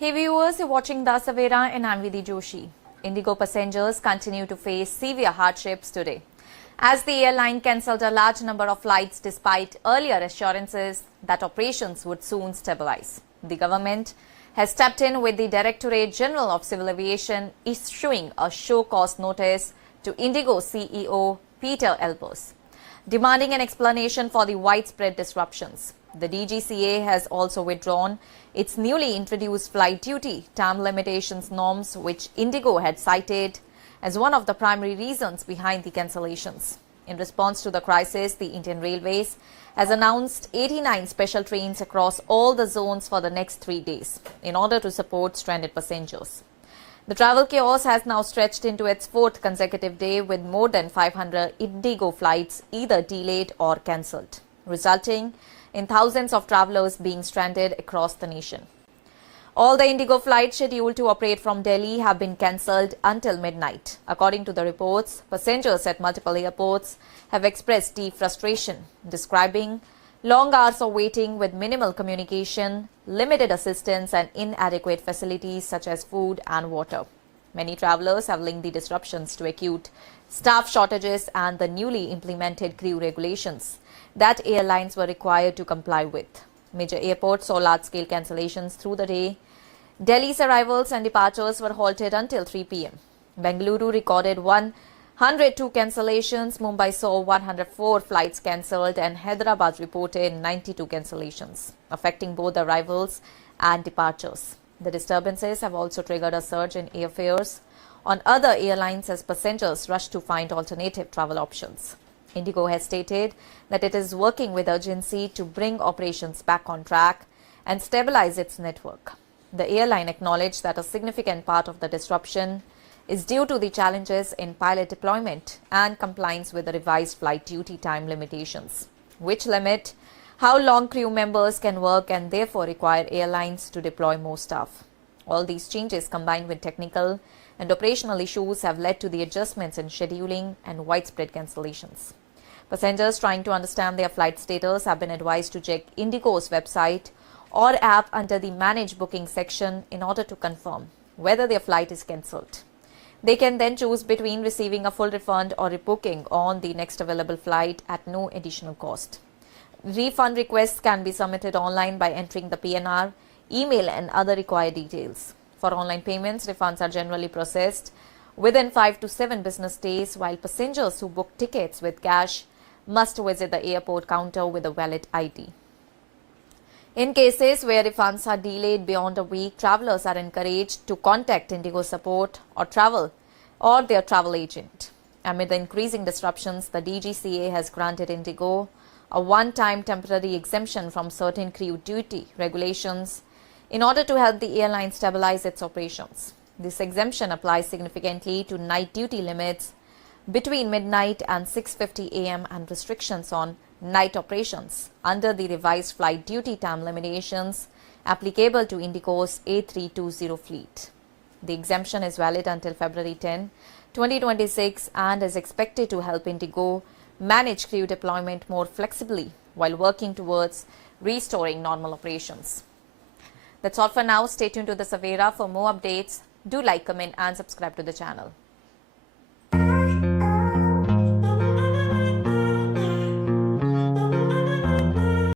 Hey viewers, you're watching The Savera and I'm Vidhi Joshi. IndiGo passengers continue to face severe hardships today, as the airline cancelled a large number of flights despite earlier assurances that operations would soon stabilize. The government has stepped in with the Directorate General of Civil Aviation issuing a show cause notice to IndiGo CEO Peter Elbers, demanding an explanation for the widespread disruptions. The DGCA has also withdrawn its newly introduced flight duty time limitations norms, which IndiGo had cited as one of the primary reasons behind the cancellations. In response to the crisis, the Indian Railways has announced 89 special trains across all the zones for the next 3 days in order to support stranded passengers. The travel chaos has now stretched into its fourth consecutive day, with more than 500 IndiGo flights either delayed or cancelled, resulting in thousands of travelers being stranded across the nation. All the IndiGo flights scheduled to operate from Delhi have been cancelled until midnight. According to the reports, passengers at multiple airports have expressed deep frustration, describing long hours of waiting with minimal communication, limited assistance and inadequate facilities such as food and water. Many travelers have linked the disruptions to acute staff shortages and the newly implemented crew regulations that airlines were required to comply with. Major airports saw large-scale cancellations through the day. Delhi's arrivals and departures were halted until 3 p.m. Bengaluru recorded 102 cancellations, Mumbai saw 104 flights cancelled, and Hyderabad reported 92 cancellations, affecting both arrivals and departures. The disturbances have also triggered a surge in airfares on other airlines as passengers rush to find alternative travel options. IndiGo has stated that it is working with urgency to bring operations back on track and stabilize its network. The airline acknowledged that a significant part of the disruption is due to the challenges in pilot deployment and compliance with the revised flight duty time limitations, which limit how long crew members can work and therefore require airlines to deploy more staff. All these changes, combined with technical and operational issues, have led to the adjustments in scheduling and widespread cancellations. Passengers trying to understand their flight status have been advised to check IndiGo's website or app under the Manage Booking section in order to confirm whether their flight is cancelled. They can then choose between receiving a full refund or rebooking on the next available flight at no additional cost. Refund requests can be submitted online by entering the PNR, email and other required details. For online payments, refunds are generally processed within 5 to 7 business days, while passengers who book tickets with cash must visit the airport counter with a valid ID. In cases where refunds are delayed beyond a week, travelers are encouraged to contact IndiGo support or their travel agent. Amid the increasing disruptions, the DGCA has granted IndiGo a one-time temporary exemption from certain crew duty regulations in order to help the airline stabilize its operations. This exemption applies significantly to night duty limits between midnight and 6:50 a.m. and restrictions on night operations under the revised flight duty time limitations applicable to IndiGo's A320 fleet. The exemption is valid until February 10, 2026 and is expected to help IndiGo manage crew deployment more flexibly while working towards restoring normal operations. That's all for now. Stay tuned to The Savera for more updates. Do like, comment and subscribe to the channel.